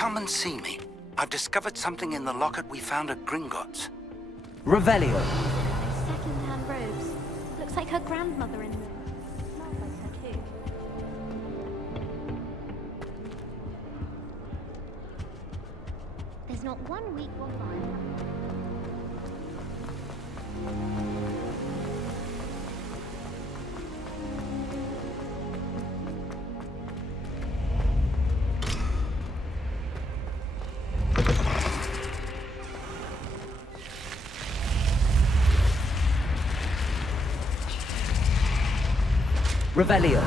Come and see me. I've discovered something in the locket we found at Gringotts. Revelio. Those second-hand robes. Looks like her grandmother in them. Smells like her too. There's not one week gone by. Revelio.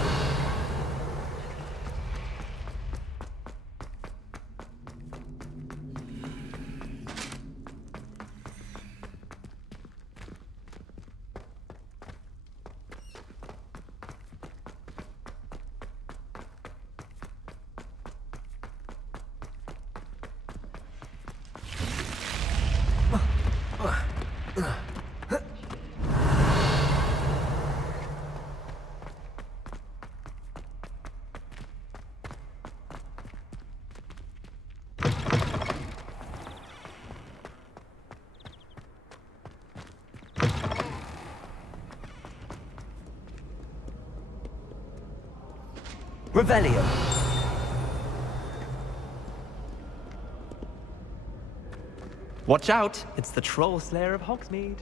Revelio. Watch out! It's the troll slayer of Hogsmeade.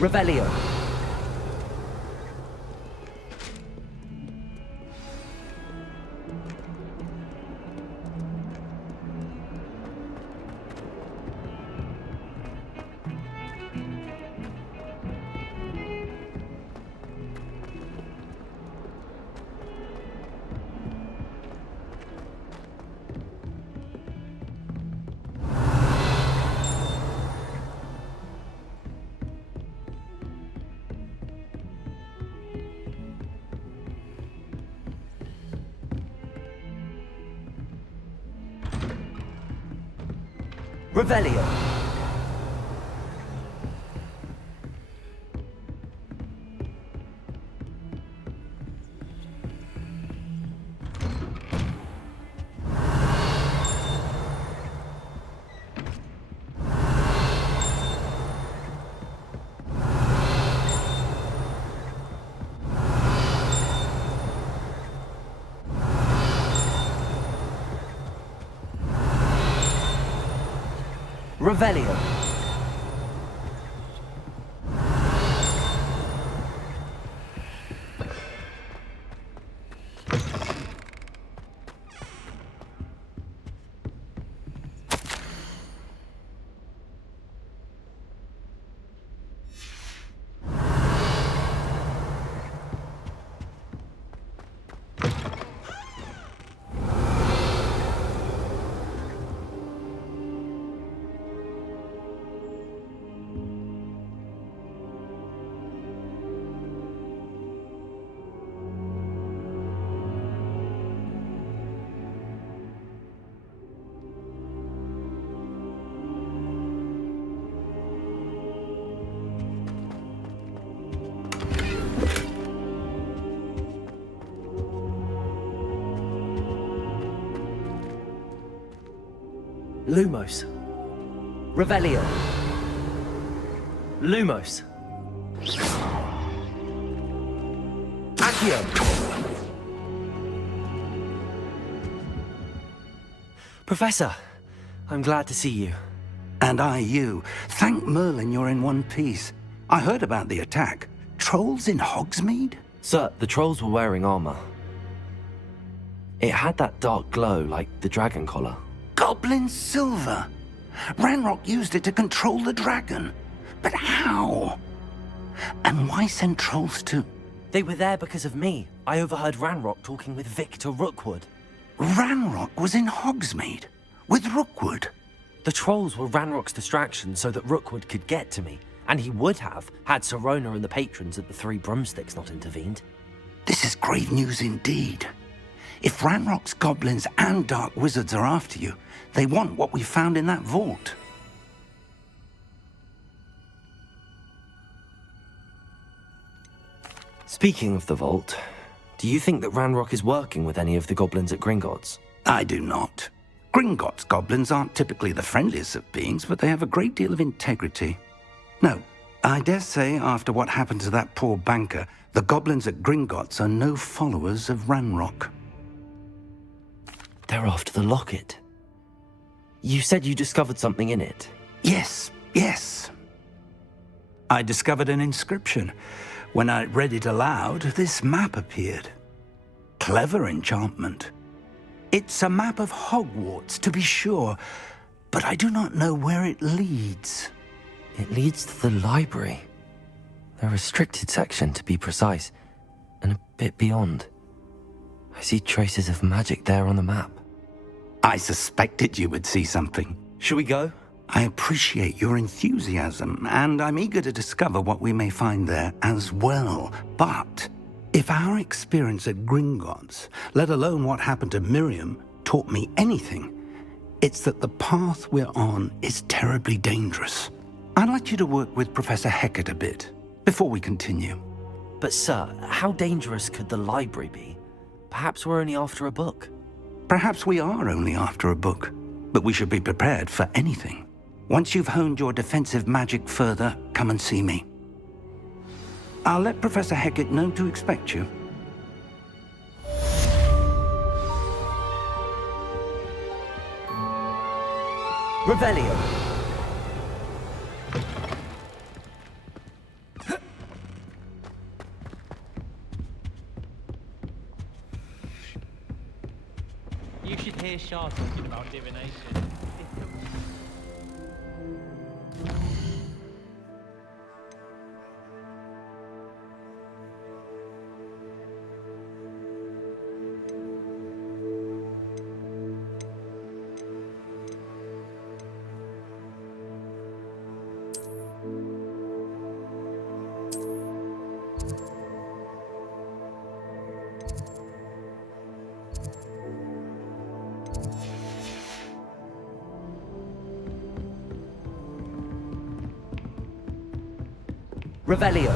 Revelio. Revelio. Revelio. Lumos. Revelio. Lumos. Accio. Professor, I'm glad to see you. And I you. Thank Merlin you're in one piece. I heard about the attack. Trolls in Hogsmeade? Sir, the trolls were wearing armor. It had that dark glow like the dragon collar. Goblin silver! Ranrock used it to control the dragon. But how? And why send trolls to... They were there because of me. I overheard Ranrock talking with Victor Rookwood. Ranrock was in Hogsmeade? With Rookwood? The trolls were Ranrock's distraction so that Rookwood could get to me, and he would have had Sirona and the patrons at the Three Broomsticks not intervened. This is grave news indeed. If Ranrock's goblins and dark wizards are after you, they want what we found in that vault. Speaking of the vault, do you think that Ranrock is working with any of the goblins at Gringotts? I do not. Gringotts goblins aren't typically the friendliest of beings, but they have a great deal of integrity. No, I dare say after what happened to that poor banker, the goblins at Gringotts are no followers of Ranrock. They're after the locket. You said you discovered something in it. Yes. I discovered an inscription. When I read it aloud, this map appeared. Clever enchantment. It's a map of Hogwarts, to be sure, but I do not know where it leads. It leads to the library. A restricted section, to be precise, and a bit beyond. I see traces of magic there on the map. I suspected you would see something. Shall we go? I appreciate your enthusiasm, and I'm eager to discover what we may find there as well. But if our experience at Gringotts, let alone what happened to Miriam, taught me anything, it's that the path we're on is terribly dangerous. I'd like you to work with Professor Hecat a bit before we continue. But sir, how dangerous could the library be? Perhaps we're only after a book. Perhaps we are only after a book, but we should be prepared for anything. Once you've honed your defensive magic further, come and see me. I'll let Professor Hecat know to expect you. Revelio. You should hear Shah talking about divination. Revelio.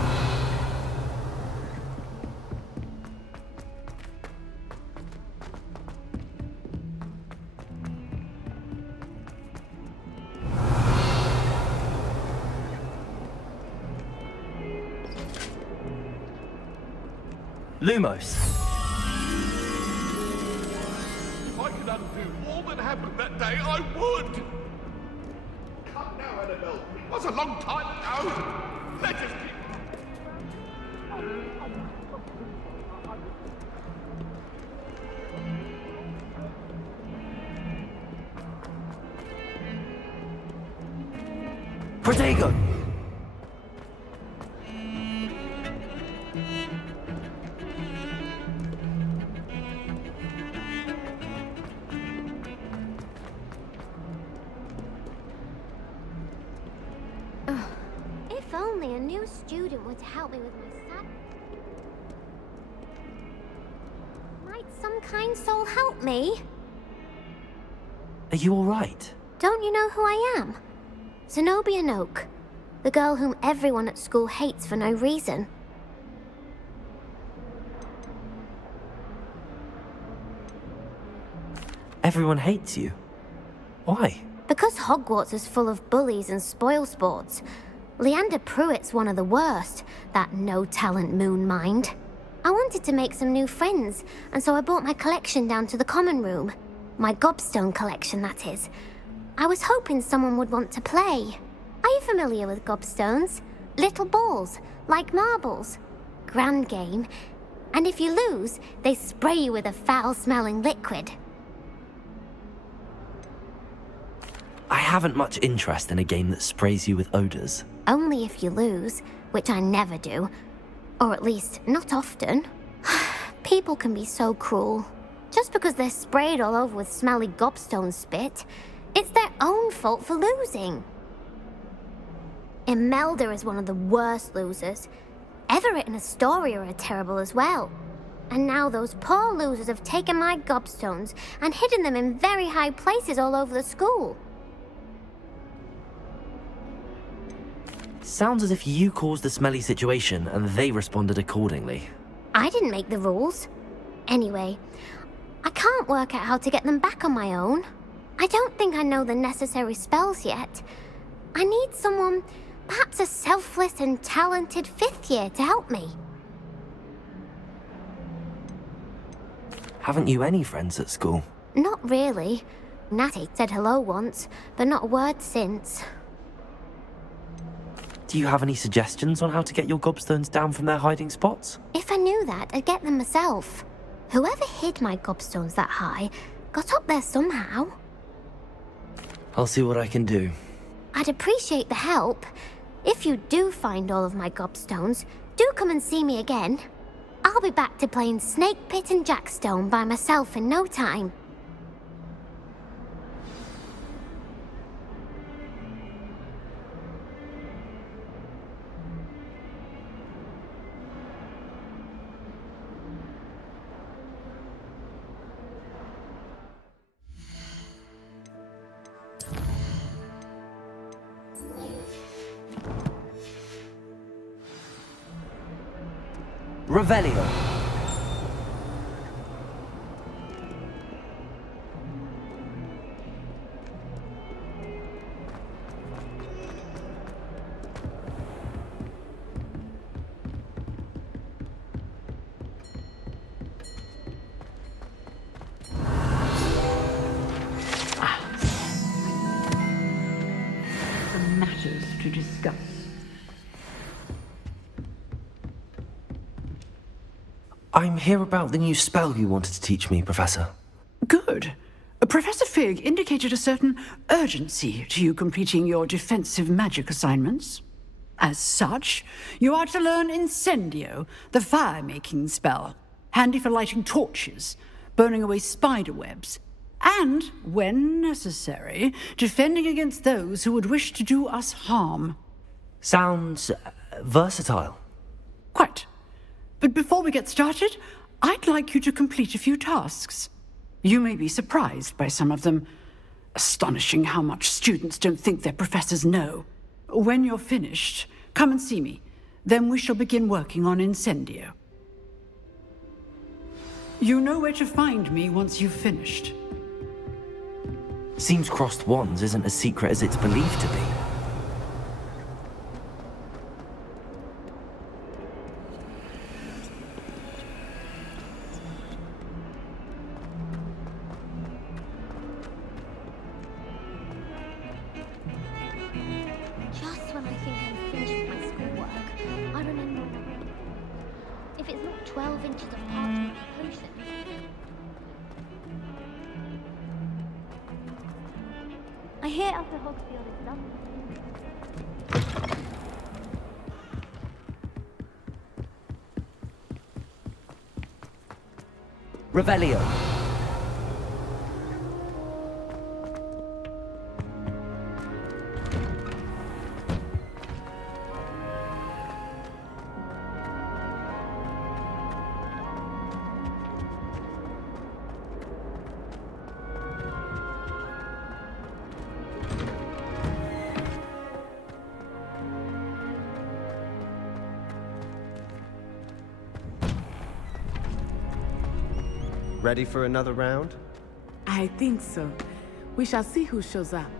Lumos. If I could undo all that happened that day, I would! Come now, Annabelle. It was a long time ago. Let us keep... Protego. If only a new student were to help me with my sad... Might some kind soul help me? Are you all right? Don't you know who I am? Zenobia Noak, the girl whom everyone at school hates for no reason. Everyone hates you. Why? Because Hogwarts is full of bullies and spoilsports. Leander Pruitt's one of the worst, that no-talent moon mind. I wanted to make some new friends, and so I brought my collection down to the common room. My gobstone collection, that is. I was hoping someone would want to play. Are you familiar with gobstones? Little balls, like marbles. Grand game. And if you lose, they spray you with a foul-smelling liquid. I haven't much interest in a game that sprays you with odors. Only if you lose, which I never do. Or at least, not often. People can be so cruel. Just because they're sprayed all over with smelly gobstone spit, it's their own fault for losing. Imelda is one of the worst losers. Everett and Astoria are terrible as well. And now those poor losers have taken my gobstones and hidden them in very high places all over the school. Sounds as if you caused the smelly situation and they responded accordingly. I didn't make the rules. Anyway, I can't work out how to get them back on my own. I don't think I know the necessary spells yet. I need someone, perhaps a selfless and talented 5th year to help me. Haven't you any friends at school? Not really. Natty said hello once, but not a word since. Do you have any suggestions on how to get your gobstones down from their hiding spots? If I knew that, I'd get them myself. Whoever hid my gobstones that high got up there somehow. I'll see what I can do. I'd appreciate the help. If you do find all of my gobstones, do come and see me again. I'll be back to playing Snake Pit and Jackstone by myself in no time. Revelio. Some matters to discuss. I'm here about the new spell you wanted to teach me, Professor. Good. Professor Fig indicated a certain urgency to you completing your defensive magic assignments. As such, you are to learn Incendio, the fire-making spell, handy for lighting torches, burning away spider webs, and, when necessary, defending against those who would wish to do us harm. Sounds versatile. Quite. But before we get started, I'd like you to complete a few tasks. You may be surprised by some of them. Astonishing how much students don't think their professors know. When you're finished, come and see me. Then we shall begin working on Incendio. You know where to find me once you've finished. Seems crossed wands isn't as secret as it's believed to be. Just when I think I'm finished with my schoolwork, I remember if it's not 12 inches of parchment potion. I hear Upper Hogsfield is done. Revelio. Ready for another round? I think so. We shall see who shows up.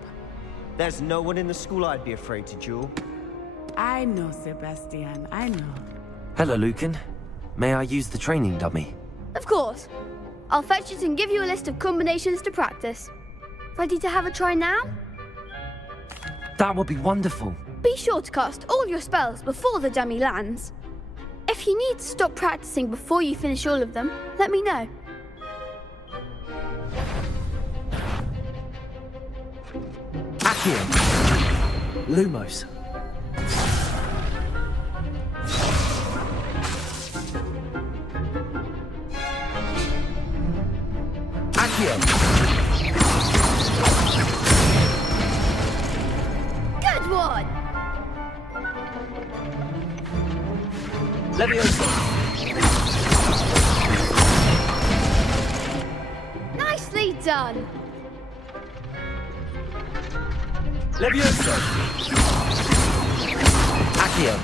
There's no one in the school I'd be afraid to duel. I know, Sebastian, I know. Hello, Lucan. May I use the training dummy? Of course. I'll fetch it and give you a list of combinations to practice. Ready to have a try now? That would be wonderful. Be sure to cast all your spells before the dummy lands. If you need to stop practicing before you finish all of them, let me know. Accio. Lumos. Accio! Good one! Levioso! Nicely done! Levioso! Accio!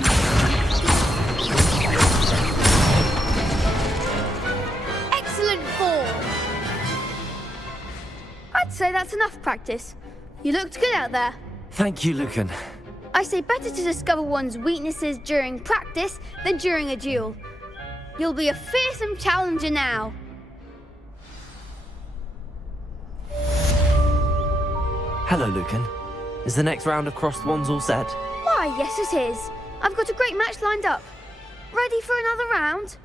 Excellent fall! I'd say that's enough practice. You looked good out there. Thank you, Lucan. I say better to discover one's weaknesses during practice than during a duel. You'll be a fearsome challenger now. Hello, Lucan. Is the next round of crossed wands all set? Why, yes it is. I've got a great match lined up. Ready for another round?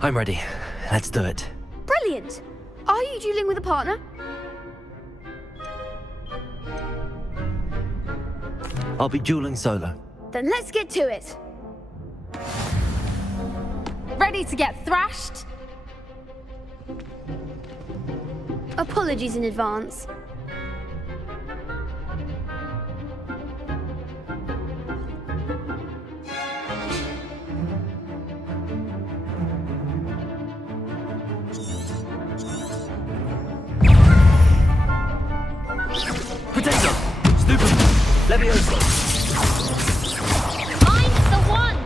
I'm ready. Let's do it. Brilliant! Are you dueling with a partner? I'll be dueling solo. Then let's get to it. Ready to get thrashed? Apologies in advance. Potato! Stupid! Levioso! I'm the one!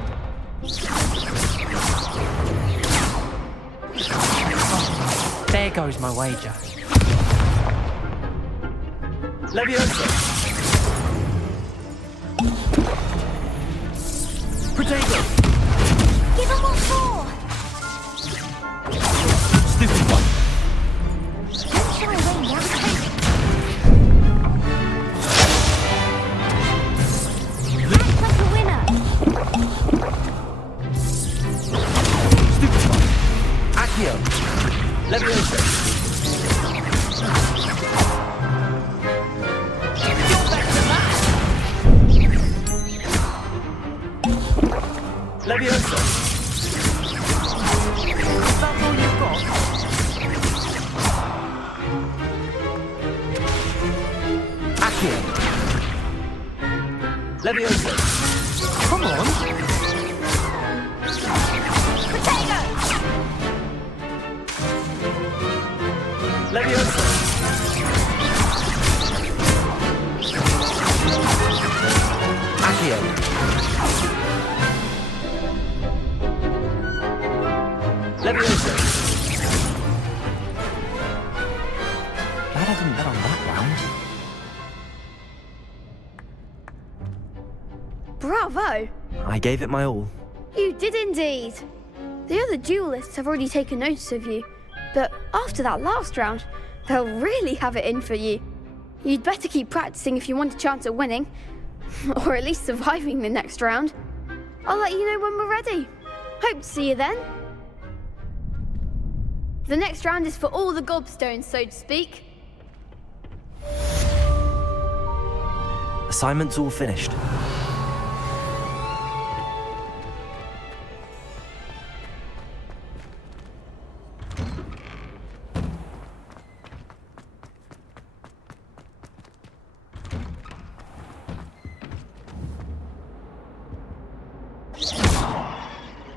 There goes my wager. Levioso! Potato! Give him what for! Stupid one! Don't shy away now. Act like a winner! Stupid one! Accio! Levioso! Levioso! That's all you've got? Accio! Levioso! Come on. Potato! Levioso! Accio! Levioso! Glad I didn't bet on that round. Bravo! I gave it my all. You did indeed. The other duelists have already taken notice of you, but after that last round, they'll really have it in for you. You'd better keep practicing if you want a chance at winning, or at least surviving the next round. I'll let you know when we're ready. Hope to see you then. The next round is for all the gobstones, so to speak. Assignment's all finished.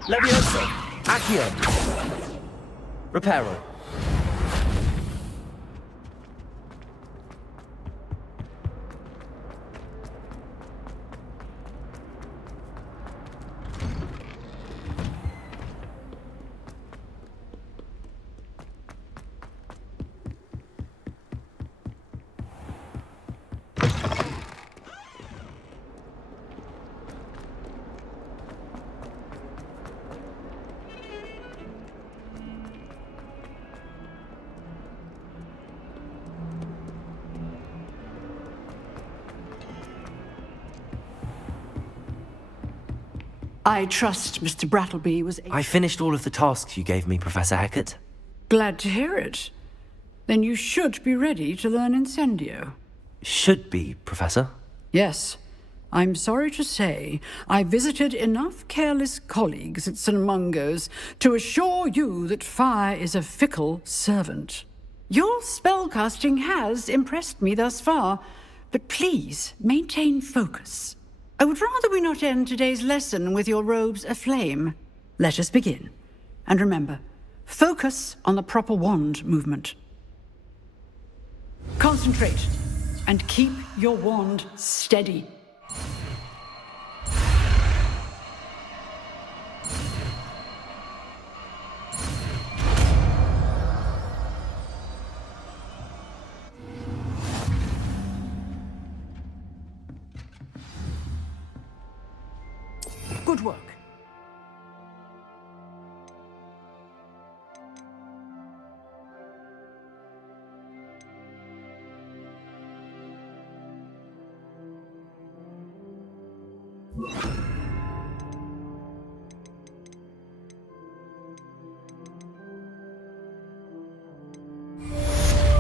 Levioso! Accio! Reparo! I trust Mr. Brattleby was I finished all of the tasks you gave me, Professor Hackett. glad to hear it. Then you should be ready to learn Incendio. Should be, Professor. Yes. I'm sorry to say, I visited enough careless colleagues at St. Mungo's to assure you that fire is a fickle servant. Your spellcasting has impressed me thus far, but please maintain focus. I would rather we not end today's lesson with your robes aflame. Let us begin. And remember, focus on the proper wand movement. Concentrate, and keep your wand steady. Good work.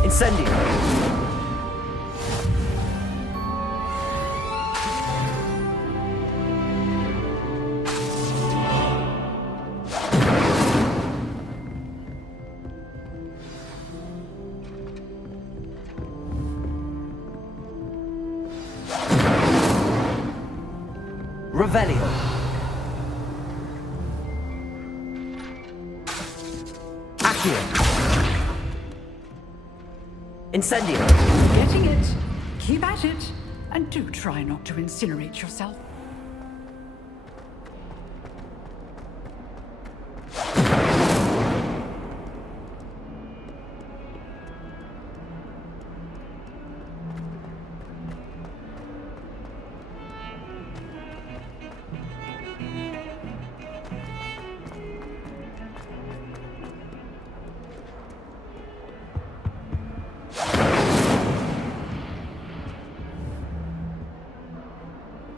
Incendio! Revelio. Accio. Incendio. Getting it. Keep at it. And do try not to incinerate yourself.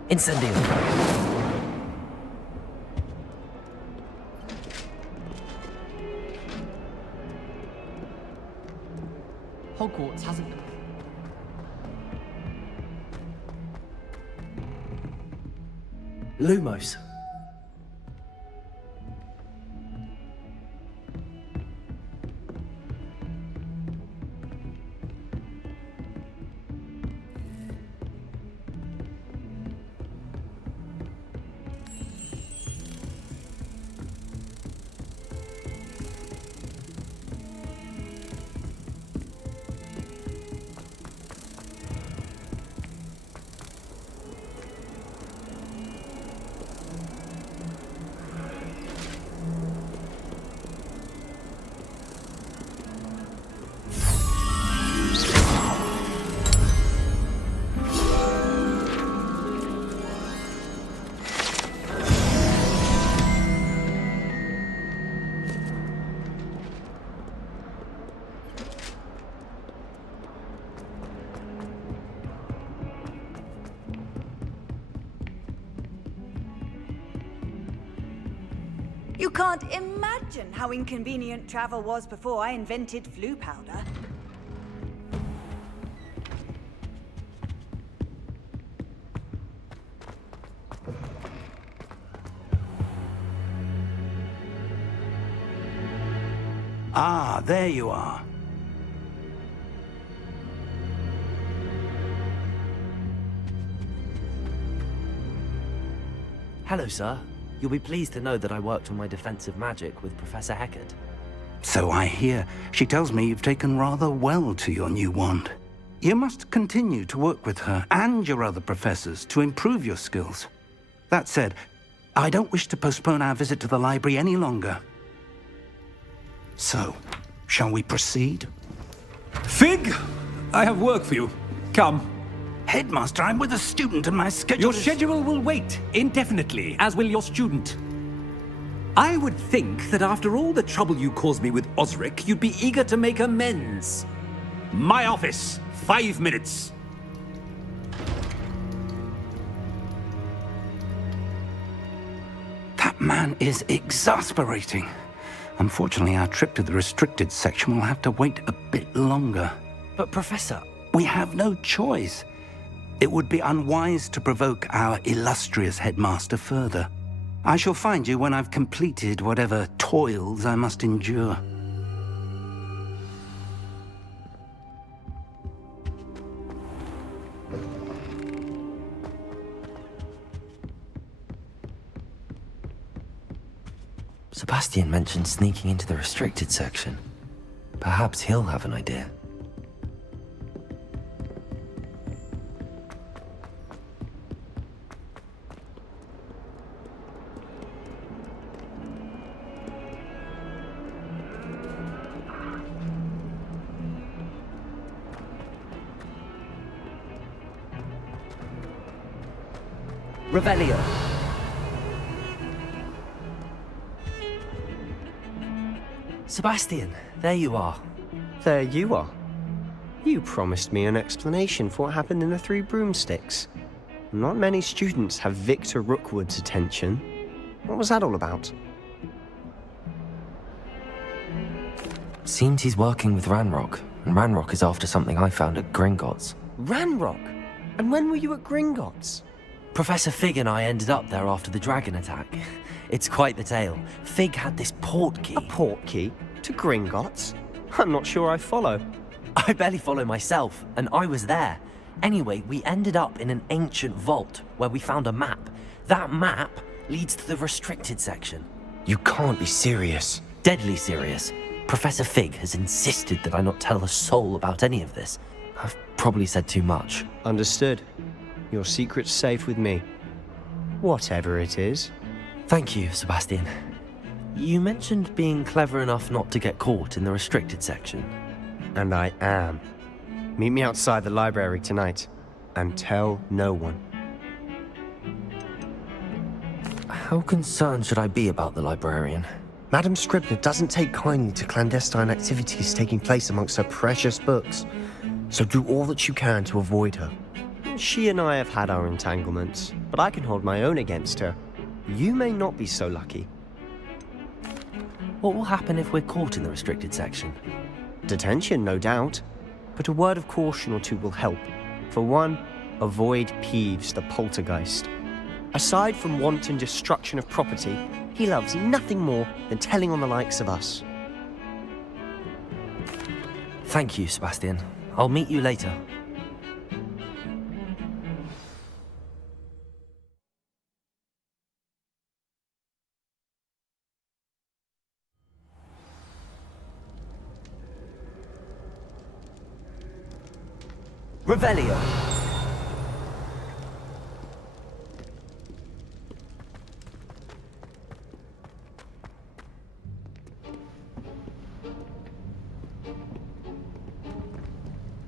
Incendio. Hogwarts hasn't... Lumos. You can't imagine how inconvenient travel was before I invented flu powder. Ah, there you are. Hello, sir. You'll be pleased to know that I worked on my defensive magic with Professor Heckard. So I hear. She tells me you've taken rather well to your new wand. You must continue to work with her and your other professors to improve your skills. That said, I don't wish to postpone our visit to the library any longer. So, shall we proceed? Fig! I have work for you. Come. Headmaster, I'm with a student and my schedule Your is... schedule will wait indefinitely, as will your student. I would think that after all the trouble you caused me with Osric, you'd be eager to make amends. My office, 5 minutes. That man is exasperating. Unfortunately, our trip to the restricted section will have to wait a bit longer. But, Professor... We have no choice. It would be unwise to provoke our illustrious headmaster further. I shall find you when I've completed whatever toils I must endure. Sebastian mentioned sneaking into the restricted section. Perhaps he'll have an idea. Revelio. Sebastian, there you are. There you are. You promised me an explanation for what happened in the Three Broomsticks. Not many students have Victor Rookwood's attention. What was that all about? Seems he's working with Ranrock, and Ranrock is after something I found at Gringotts. Ranrock? And when were you at Gringotts? Professor Fig and I ended up there after the dragon attack. It's quite the tale. Fig had this port key. A port key? To Gringotts? I'm not sure I follow. I barely follow myself, and I was there. Anyway, we ended up in an ancient vault where we found a map. That map leads to the restricted section. You can't be serious. Deadly serious. Professor Fig has insisted that I not tell a soul about any of this. I've probably said too much. Understood. Your secret's safe with me. Whatever it is. Thank you, Sebastian. You mentioned being clever enough not to get caught in the restricted section. And I am. Meet me outside the library tonight, and tell no one. How concerned should I be about the librarian? Madam Scribner doesn't take kindly to clandestine activities taking place amongst her precious books, so do all that you can to avoid her. She and I have had our entanglements, but I can hold my own against her. You may not be so lucky. What will happen if we're caught in the restricted section? Detention, no doubt. But a word of caution or two will help. For one, avoid Peeves, the poltergeist. Aside from wanton destruction of property, he loves nothing more than telling on the likes of us. Thank you, Sebastian. I'll meet you later. Revelio.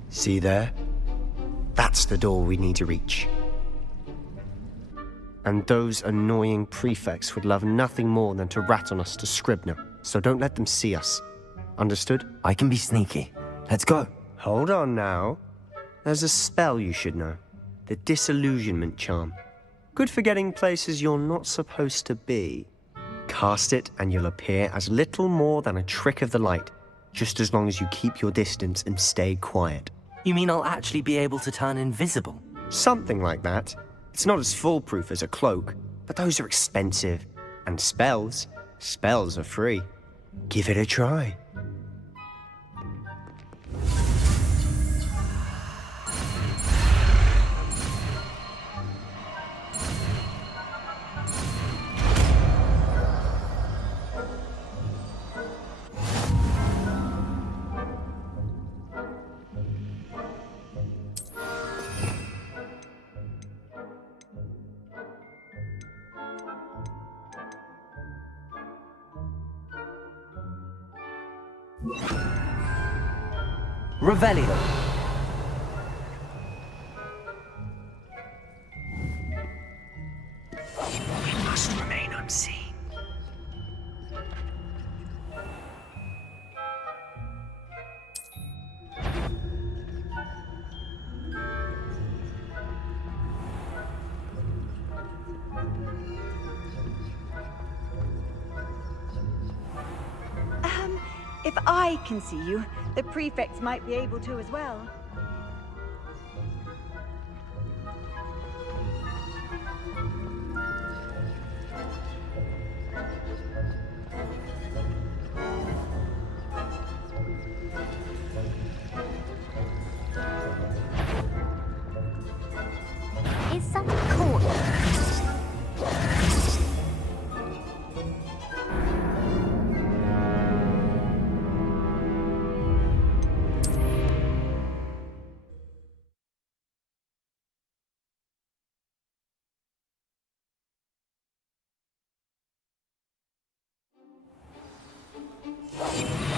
See there? That's the door we need to reach. And those annoying prefects would love nothing more than to rat on us to Scribner, so don't let them see us. Understood? I can be sneaky. Let's go. Hold on now. There's a spell you should know. The Disillusionment Charm. Good for getting places you're not supposed to be. Cast it and you'll appear as little more than a trick of the light, just as long as you keep your distance and stay quiet. You mean I'll actually be able to turn invisible? Something like that. It's not as foolproof as a cloak, but those are expensive. And spells are free. Give it a try. Revelio. We must remain unseen. If I can see you, the prefects might be able to as well.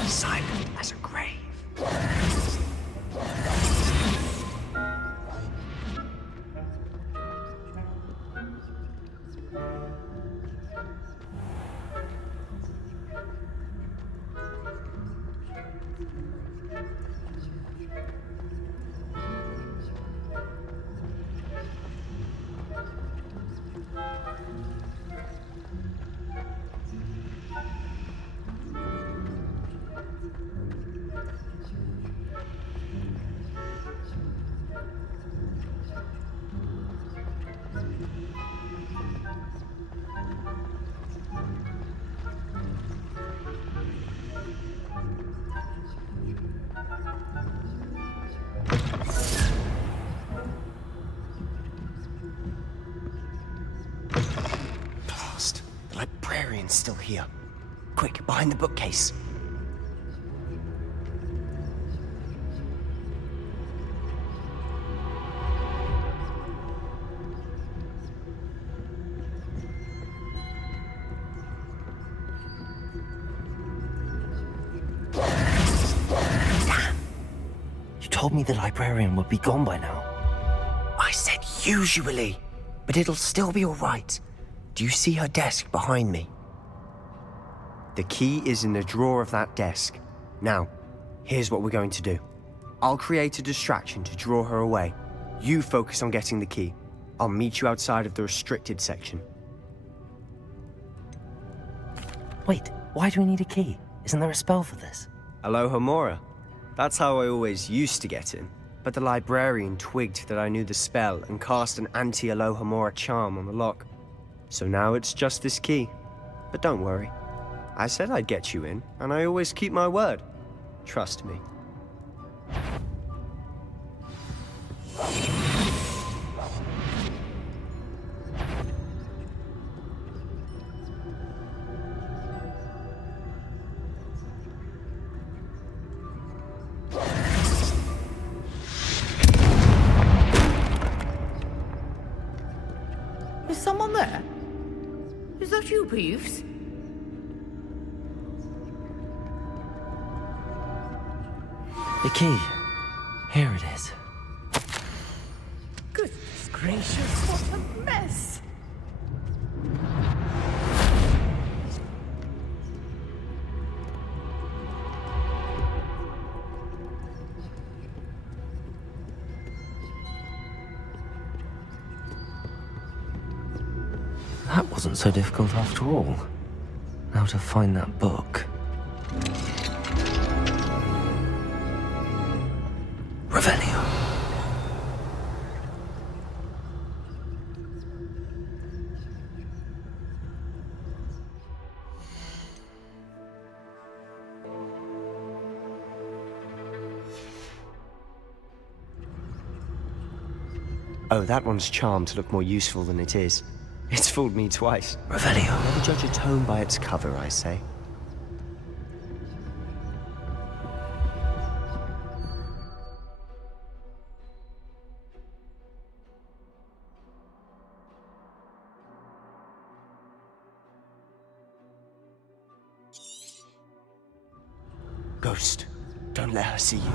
silent as a grave. Blast. The librarian's still here. Quick, behind the bookcase. You told me the librarian would be gone by now. I said usually, but it'll still be all right. Do you see her desk behind me? The key is in the drawer of that desk. Now, here's what we're going to do. I'll create a distraction to draw her away. You focus on getting the key. I'll meet you outside of the restricted section. Wait, why do we need a key? Isn't there a spell for this? Alohomora. That's how I always used to get in. But the librarian twigged that I knew the spell and cast an anti-Alohomora charm on the lock. So now it's just this key. But don't worry. I said I'd get you in, and I always keep my word. Trust me. Is someone there? Is that you, Peeves? The key. Here it is. Goodness gracious, what a mess! That wasn't so difficult after all. Now to find that book. Revelio. Oh, that one's charmed to look more useful than it is. It's fooled me twice. Revelio. Never judge a tome by its cover, I say. Ghost, don't let her see you.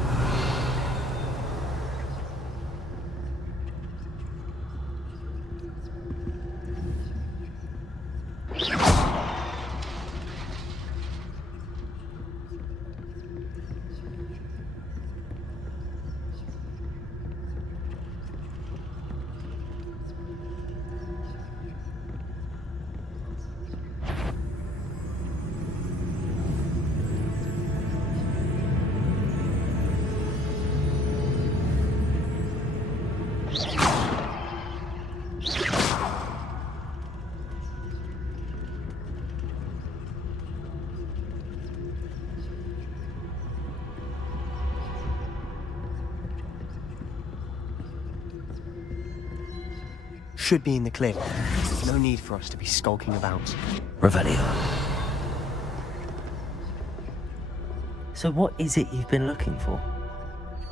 Should be in the clear. No need for us to be skulking about. Revelio. So what is it you've been looking for?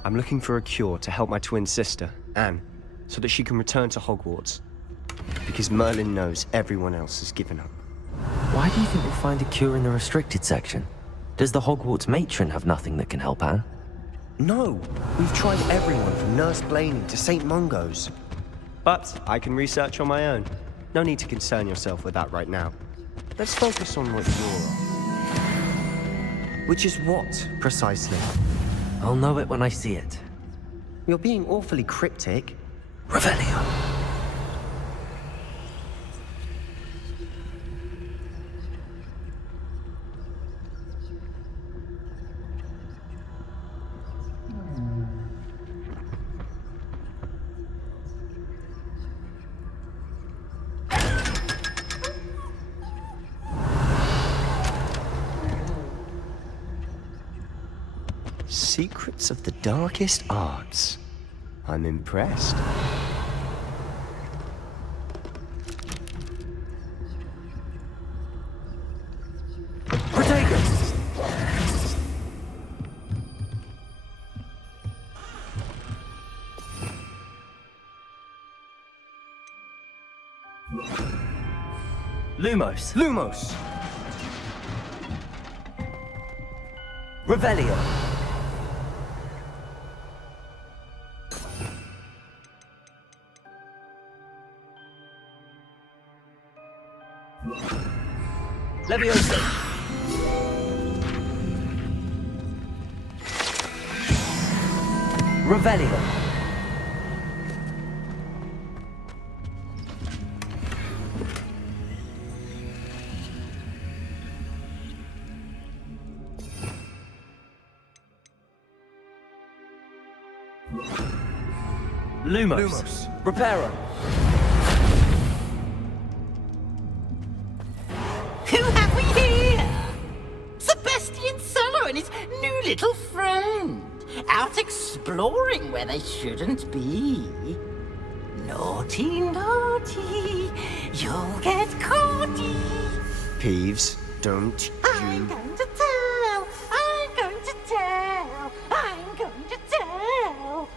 I'm looking for a cure to help my twin sister, Anne, so that she can return to Hogwarts. Because Merlin knows everyone else has given up. Why do you think we'll find a cure in the restricted section? Does the Hogwarts matron have nothing that can help Anne? No, we've tried everyone from Nurse Blaney to St. Mungo's. But I can research on my own. No need to concern yourself with that right now. Let's focus on what you're on. Which is what, precisely? I'll know it when I see it. You're being awfully cryptic. Revelio. Secrets of the darkest arts. I'm impressed. Protagonists! Lumos. Lumos! Revelio. Leviosa. Revelio. Lumos. Reparo. Who have we here? Sebastian Solo and his new little friend. Out exploring where they shouldn't be. Naughty, naughty. You'll get caughty. Peeves, don't I'm you... going to tell. I'm going to tell. I'm going to tell.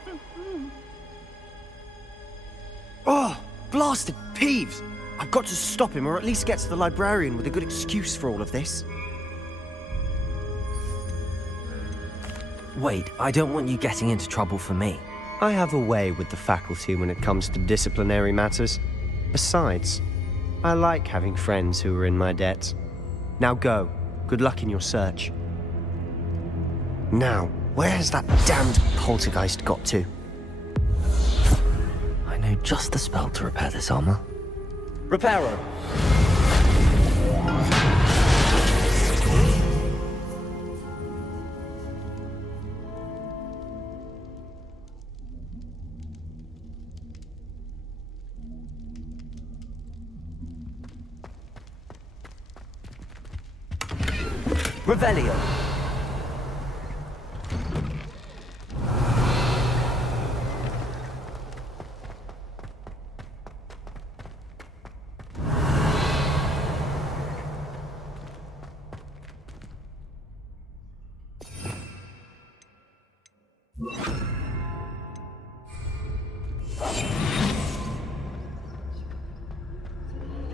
Oh, blasted Peeves! I've got to stop him, or at least get to the librarian with a good excuse for all of this. Wait, I don't want you getting into trouble for me. I have a way with the faculty when it comes to disciplinary matters. Besides, I like having friends who are in my debt. Now go. Good luck in your search. Now, where has that damned poltergeist got to? I know just the spell to repair this armor. Reparo. Revelio.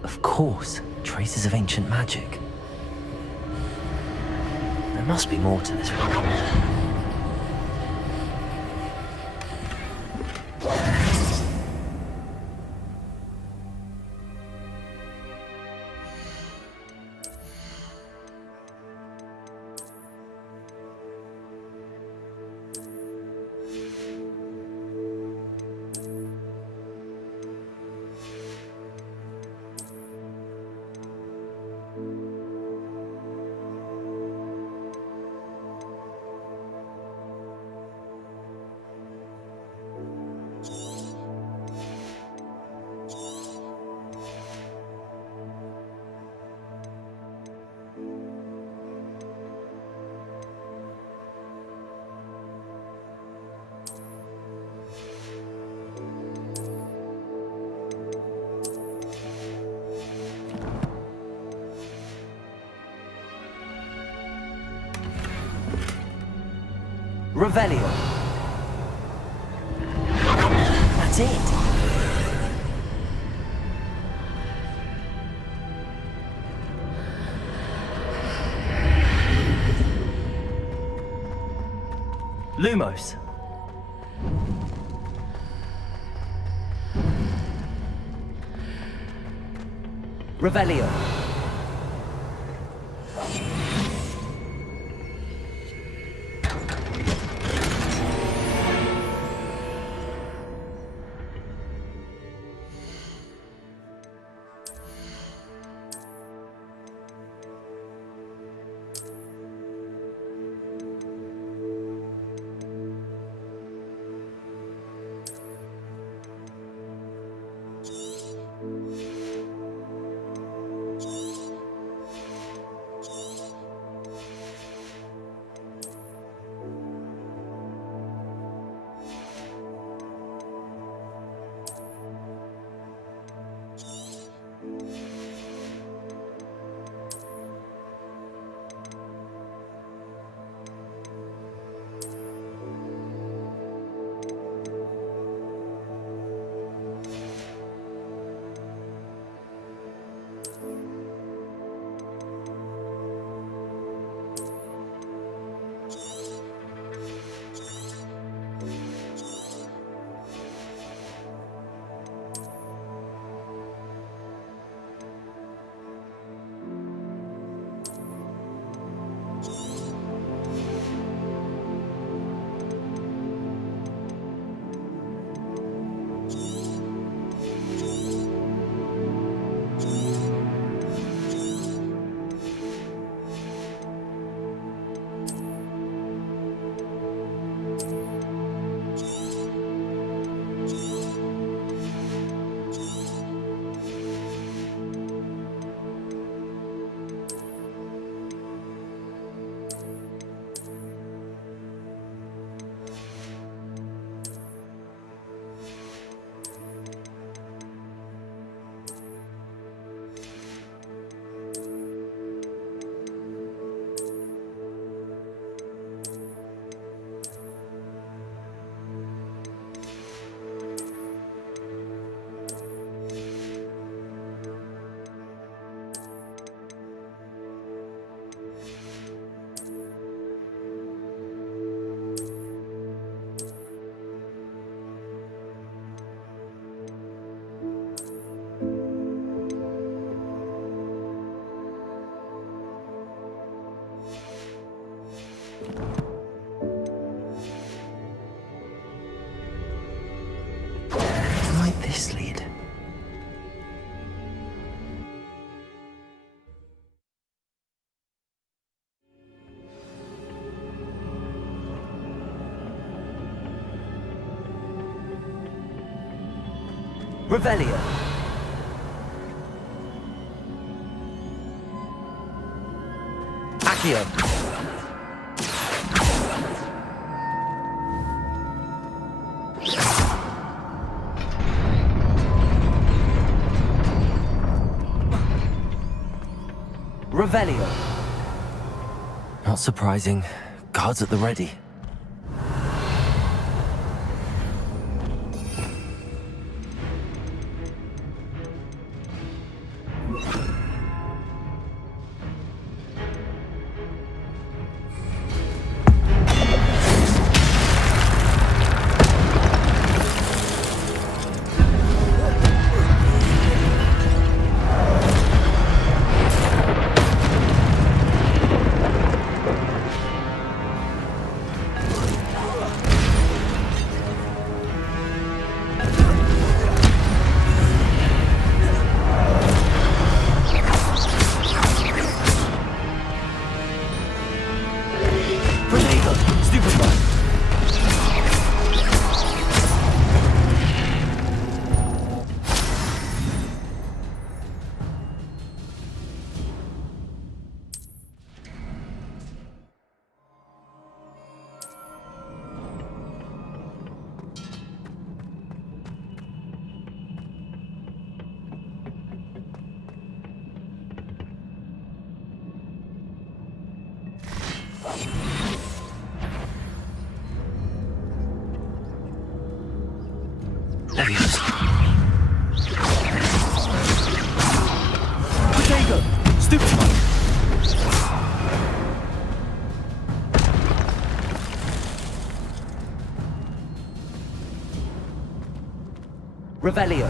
Of course, traces of ancient magic. There must be more to this one. Revelio. That's it. Lumos. Revelio. Might this lead? Revelio. Accio. Revelio. Not surprising. Guards at the ready. Revelio.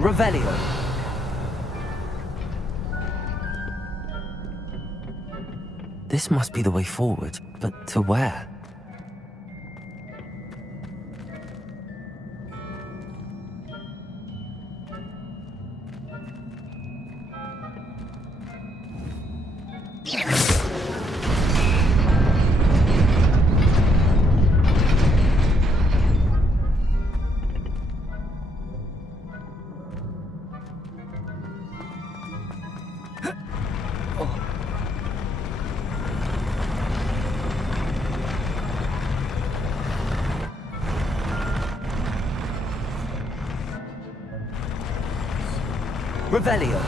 Revelio. This must be the way forward, but to where? Revelio.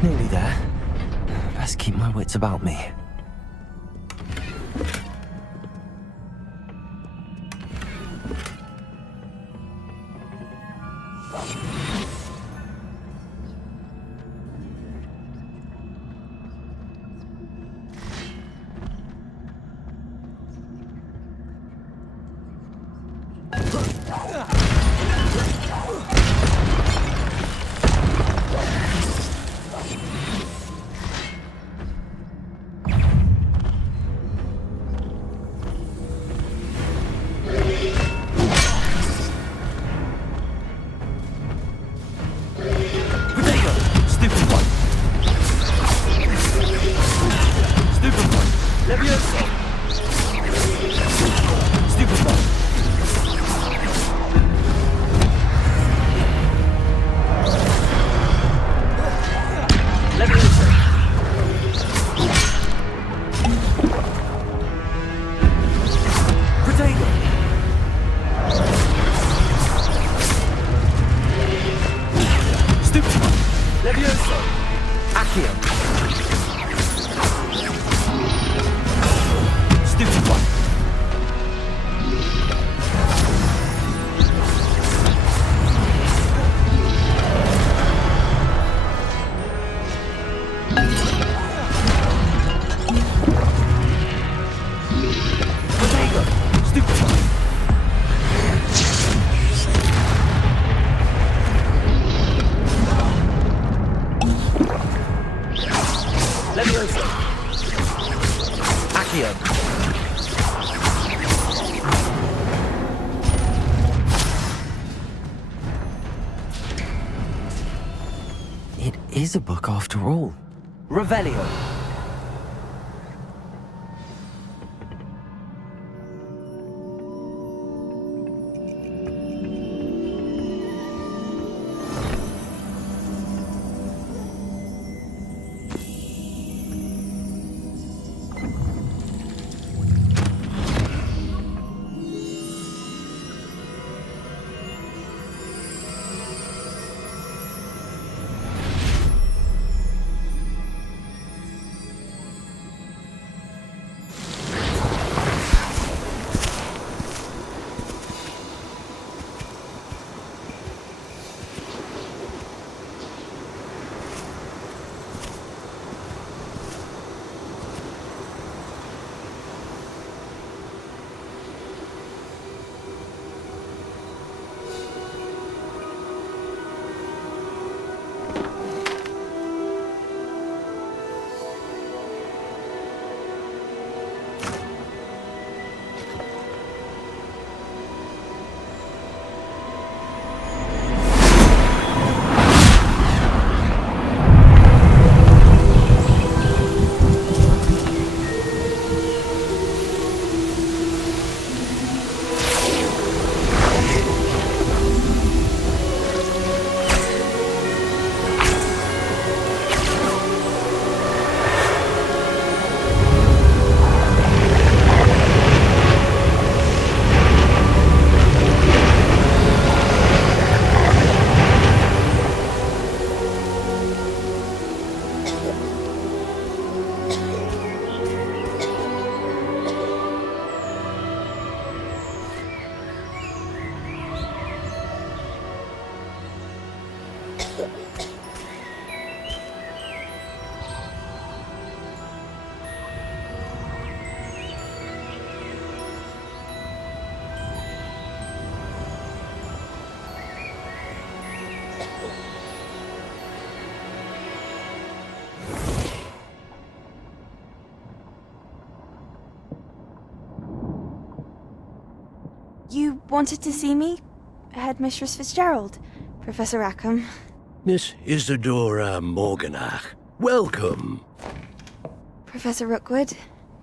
Nearly there. Best keep my wits about me. It is a book after all. Revelio. You wanted to see me? Headmistress Fitzgerald, Professor Rackham. Miss Isadora Morganach, welcome. Professor Rookwood,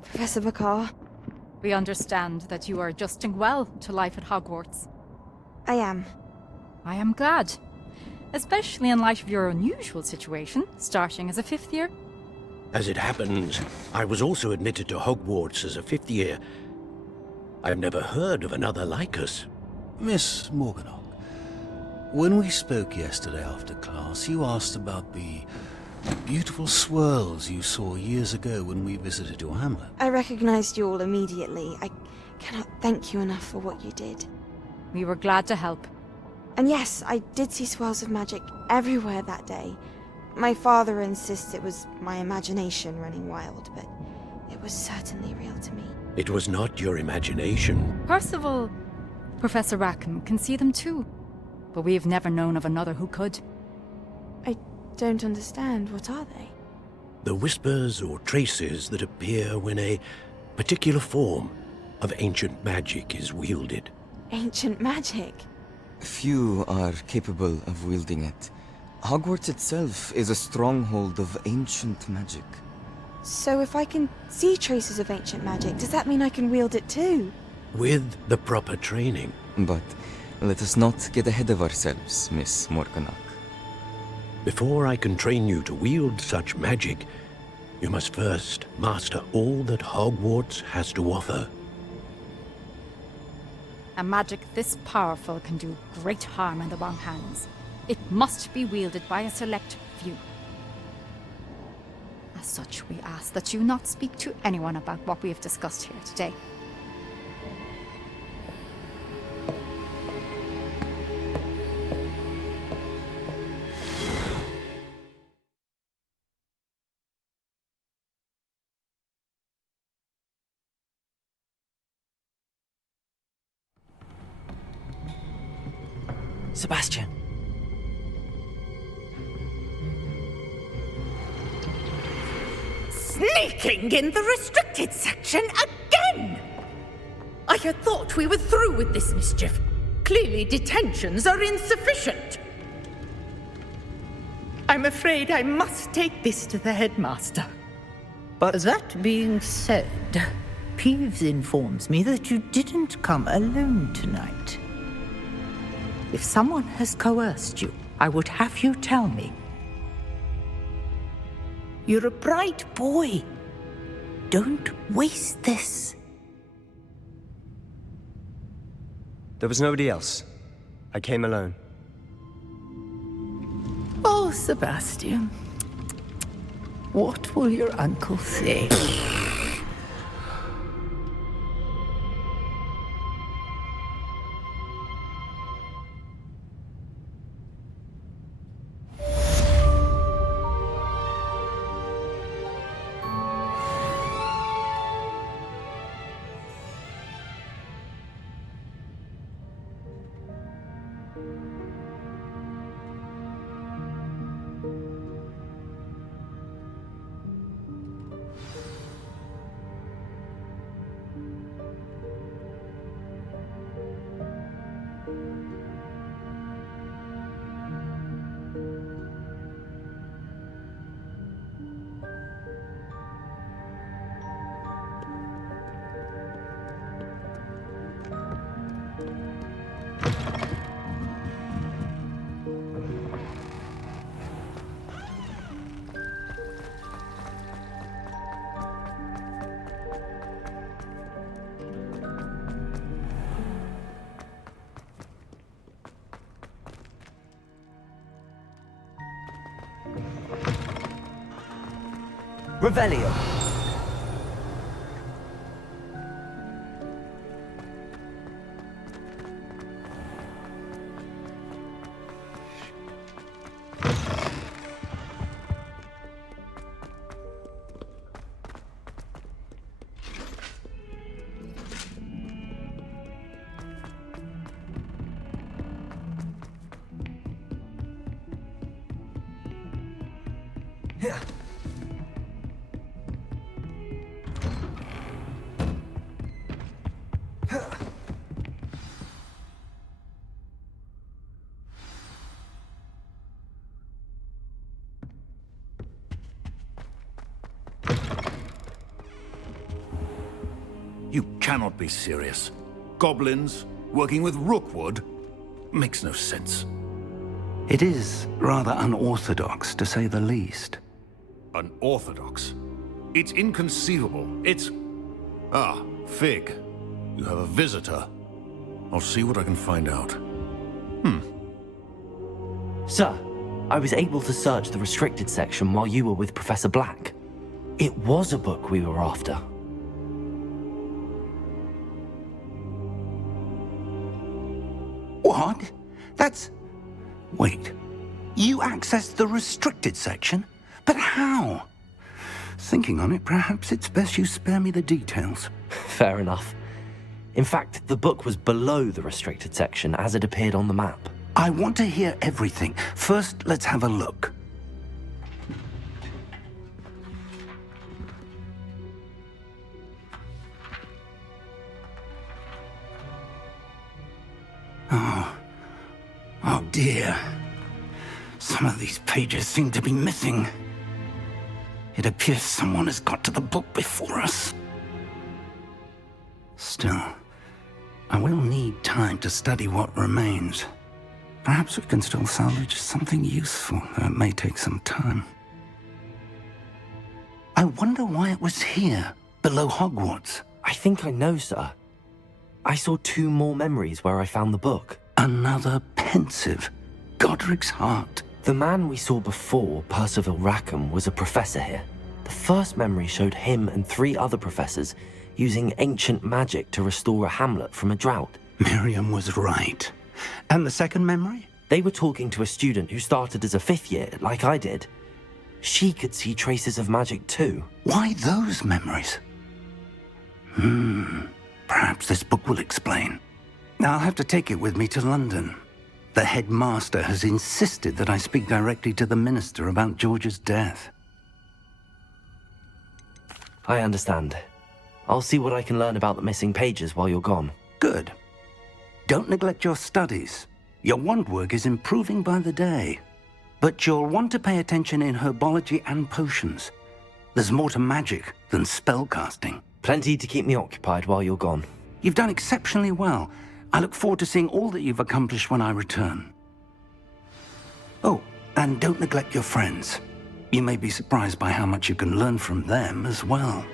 Professor Bakar. We understand that you are adjusting well to life at Hogwarts. I am. I am glad. Especially in light of your unusual situation, starting as a 5th year. As it happens, I was also admitted to Hogwarts as a 5th year. I've never heard of another like us. Miss Morganach, when we spoke yesterday after class, you asked about the beautiful swirls you saw years ago when we visited your hamlet. I recognized you all immediately. I cannot thank you enough for what you did. We were glad to help. And yes, I did see swirls of magic everywhere that day. My father insists it was my imagination running wild, but it was certainly real to me. It was not your imagination. Percival, Professor Rackham can see them too, but we have never known of another who could. I don't understand. What are they? The whispers or traces that appear when a particular form of ancient magic is wielded. Ancient magic? Few are capable of wielding it. Hogwarts itself is a stronghold of ancient magic. So if I can see traces of ancient magic, does that mean I can wield it too? With the proper training. But let us not get ahead of ourselves, Miss Morganach. Before I can train you to wield such magic, you must first master all that Hogwarts has to offer. A magic this powerful can do great harm in the wrong hands. It must be wielded by a select few. As such, we ask that you not speak to anyone about what we have discussed here today. Sebastian. Sneaking in the restricted section again! I had thought we were through with this mischief. Clearly detentions are insufficient. I'm afraid I must take this to the headmaster. But that being said, Peeves informs me that you didn't come alone tonight. If someone has coerced you, I would have you tell me. You're a bright boy. Don't waste this. There was nobody else. I came alone. Oh, Sebastian. What will your uncle say? Revelio. Yeah. You cannot be serious. Goblins working with Rookwood? Makes no sense. It is rather unorthodox, to say the least. Unorthodox? It's inconceivable. It's... Ah, Fig. You have a visitor. I'll see what I can find out. Sir, I was able to search the restricted section while you were with Professor Black. It was a book we were after. What? That's... Wait. You accessed the restricted section? But how? Thinking on it, perhaps it's best you spare me the details. Fair enough. In fact, the book was below the restricted section as it appeared on the map. I want to hear everything. First, let's have a look. Oh dear. Some of these pages seem to be missing. It appears someone has got to the book before us. Still, I will need time to study what remains. Perhaps we can still salvage something useful, though it may take some time. I wonder why it was here, below Hogwarts. I think I know, sir. I saw 2 more memories where I found the book. Another pensive. Godric's heart. The man we saw before, Percival Rackham, was a professor here. The first memory showed him and 3 other professors using ancient magic to restore a hamlet from a drought. Miriam was right. And the second memory? They were talking to a student who started as a 5th year, like I did. She could see traces of magic too. Why those memories? Perhaps this book will explain. I'll have to take it with me to London. The headmaster has insisted that I speak directly to the minister about George's death. I understand. I'll see what I can learn about the missing pages while you're gone. Good. Don't neglect your studies. Your wand work is improving by the day. But you'll want to pay attention in herbology and potions. There's more to magic than spellcasting. Plenty to keep me occupied while you're gone. You've done exceptionally well. I look forward to seeing all that you've accomplished when I return. Oh, and don't neglect your friends. You may be surprised by how much you can learn from them as well.